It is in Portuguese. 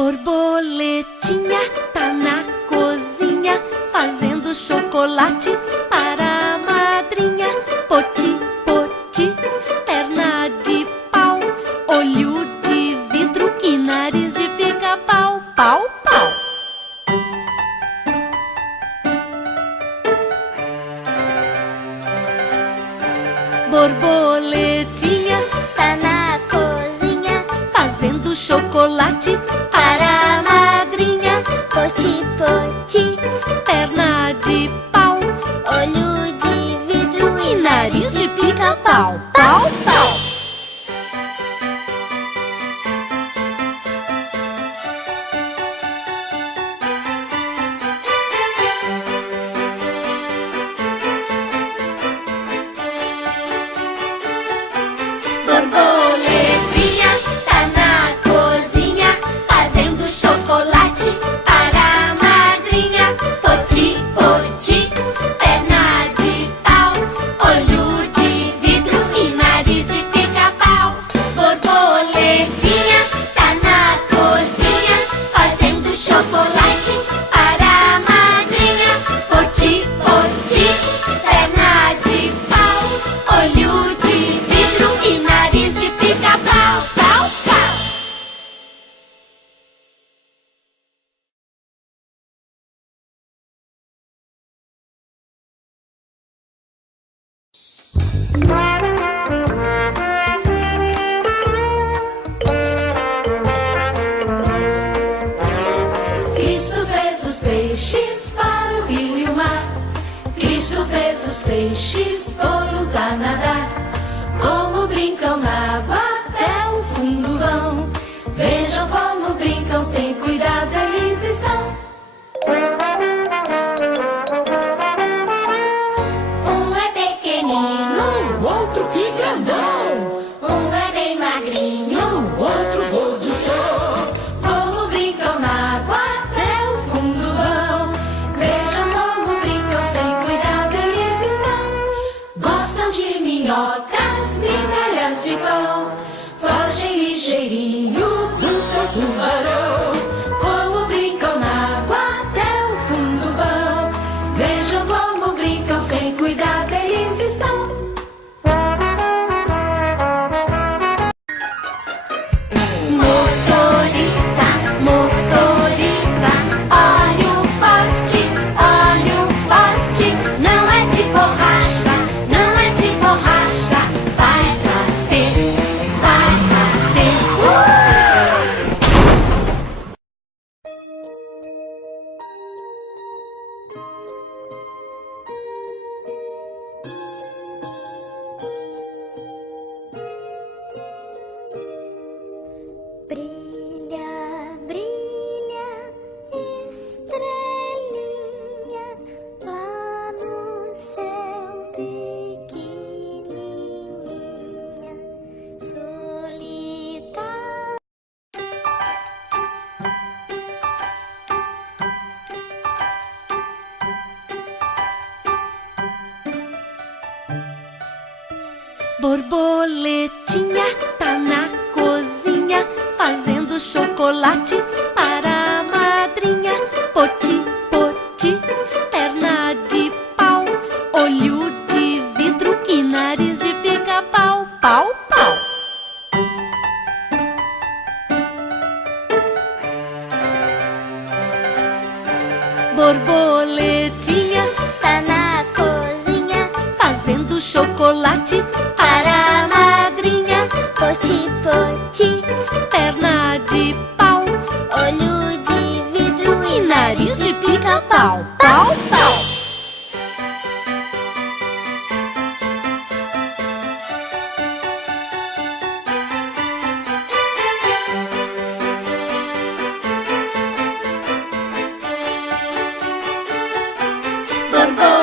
Borboletinha tá na cozinha fazendo chocolate para a madrinha. Poti, poti, perna de pau, olho de vidro e nariz de pica-pau. Pau, pau. Borboletinha tá na cozinha fazendo chocolate para a madrinha. Poti, poti, perna de pau, olho de vidro e nariz de pica-pau. Pau, pau. Borboletinha tá na cozinha fazendo chocolate para a madrinha. Poti, poti, perna de pau, olho de vidro e nariz de pica-pau. Borboletinha tá na cozinha fazendo chocolate para a madrinha. Poti, poti, perna de pau, olho de vidro e nariz de pica-pau. Pau, pau. Cristo fez os peixes para o rio e o mar. Cristo fez os peixes pô-los a nadar. Como brincam na água até o fundo vão. Vejam como brincam sem cuidado eles estão. Um é pequenino, O outro que grandão, um é bem magrinho, o outro gorduchão. como brincam na água até o fundo vão. Vejam como brincam sem cuidado eles estão. Gostam de minhocas, migalhas de pão. Fogem ligeirinho Do seu tubarão, como brincam na água até o fundo vão. Vejam como brincam sem cuidado eles estão. Motorista, motorista, olha o poste, não é de borracha, não é de borracha. Vai bater, vai bater. Brilha, brilha, estrelinha, lá no céu pequenininha, solitária. Borboletinha tá na cozinha fazendo chocolate para a madrinha. Poti, poti, perna de pau, olho de vidro e nariz de pica-pau. Pau, pau. Borboletinha Tá na cozinha fazendo chocolate para a madrinha. Poti, poti, perna de pau, olho de vidro e nariz de pica-pau. Pau, pau. Borboletinha